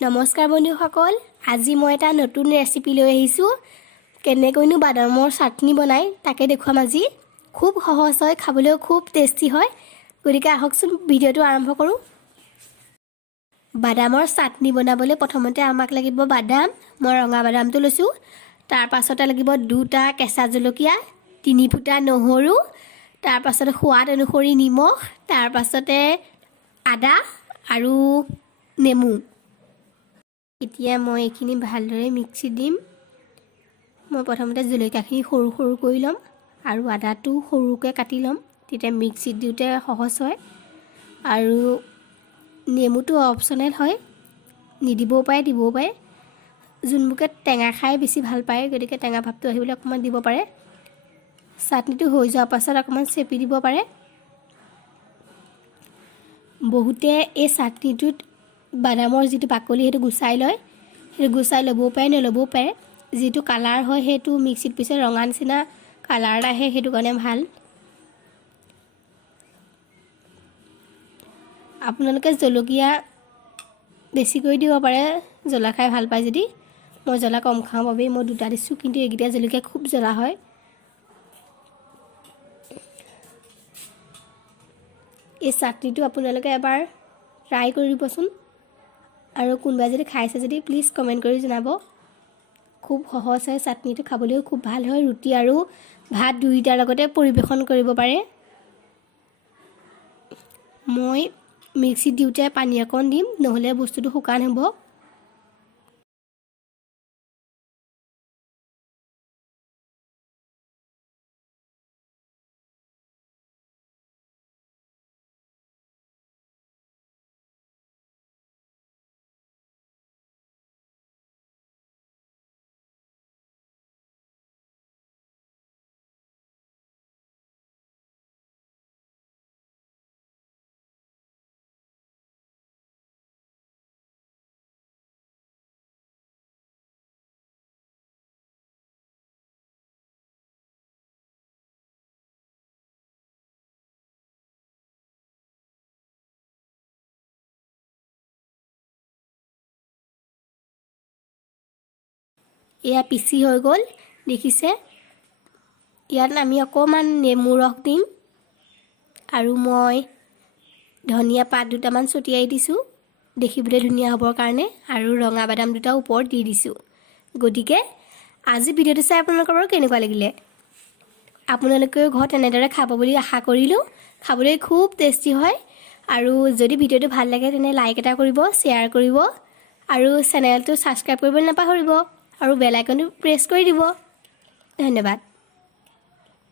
নমস্কাৰ বন্ধুসকল, আজি মই এটা নতুন ৰেচিপি লৈ আহিছোঁ। কেনেকৈনো বাদামৰ চাটনি বনাই তাকে দেখুৱাম আজি। খুব সহজ হয়, খাবলৈও খুব টেষ্টি হয়। গতিকে আহকচোন ভিডিঅ'টো আৰম্ভ কৰোঁ। বাদামৰ চাটনি বনাবলৈ প্ৰথমতে আমাক লাগিব বাদাম। মই ৰঙা বাদামটো লৈছোঁ। তাৰ পাছতে লাগিব 2টা কেঁচা জলকীয়া, 3 ফুটা নহৰু, তাৰ পাছতে সোৱাদ অনুসৰি নিমখ, তাৰ পাছতে আদা আৰু নেমু। এতিয়া মই এইখিনি ভালদৰে মিক্সিত দিম। মই প্ৰথমতে জলকীয়াখিনি সৰু সৰু কৰি ল'ম আৰু আদাটো সৰুকৈ কাটি ল'ম, তেতিয়া মিক্সিত দিওঁতে সহজ হয়। আৰু নেমুটো অপশ্যনেল হয়, নিদিবও পাৰে দিবও পাৰে। যোনবোৰে টেঙা খাই বেছি ভাল পায়, গতিকে টেঙা ভাৱটো আহিবলৈ অকণমান দিব পাৰে। চাটনিটো হৈ যোৱাৰ পাছত অকণমান চেপি দিব পাৰে। বহুতে এই চাটনিটোত বাদামৰ যিটো বাকলি সেইটো গুচাই লয়, সেইটো গুচাই ল'বও পাৰে নল'বও পাৰে। যিটো কালাৰ হয় সেইটো মিক্সিত পিছে ৰঙা নিচিনা কালাৰ এটা আহে, সেইটো কাৰণে ভাল। আপোনালোকে জলকীয়া বেছিকৈ দিব পাৰে, জ্বলা খাই ভাল পায় যদি। মই জ্বলা কম খাওঁ বাবেই মই 2টা দিছোঁ, কিন্তু এইকেইটা জলকীয়া খুব জ্বলা হয়। এই চাটনিটো আপোনালোকে এবাৰ ট্ৰাই কৰি দিবচোন, আৰু কোনোবাই যদি খাইছে যদি প্লিজ কমেণ্ট কৰি জনাব। খুব সহজ হয়, চাটনিটো খাবলৈও খুব ভাল হয়। ৰুটি আৰু ভাত দুয়োটাৰ লগতে পৰিৱেশন কৰিব পাৰে। মই মিক্সিত দিওঁতে পানী অকণ দিম, নহ'লে বস্তুটো শুকান হ'ব। এয়া পিচি হৈ গ'ল, দেখিছে। ইয়াত আমি অকণমান নেমু ৰস দিম আৰু মই ধনিয়া পাত 2টামান ছটিয়াই দিছোঁ, দেখিবলৈ ধুনীয়া হ'বৰ কাৰণে, আৰু ৰঙা বাদাম 2টা ওপৰত দি দিছোঁ। গতিকে আজি ভিডিঅ'টো চাই আপোনালোকৰ বাৰু কেনেকুৱা লাগিলে? আপোনালোকেও ঘৰত এনেদৰে খাব বুলি আশা কৰিলোঁ। খাবলৈ খুব টেষ্টি হয়। আৰু যদি ভিডিঅ'টো ভাল লাগে তেনে লাইক এটা কৰিব, শ্বেয়াৰ কৰিব, আৰু চেনেলটো ছাবস্ক্ৰাইব কৰিবলৈ নাপাহৰিব, আৰু বেল আইকনটো প্ৰেছ কৰি দিব। ধন্যবাদ।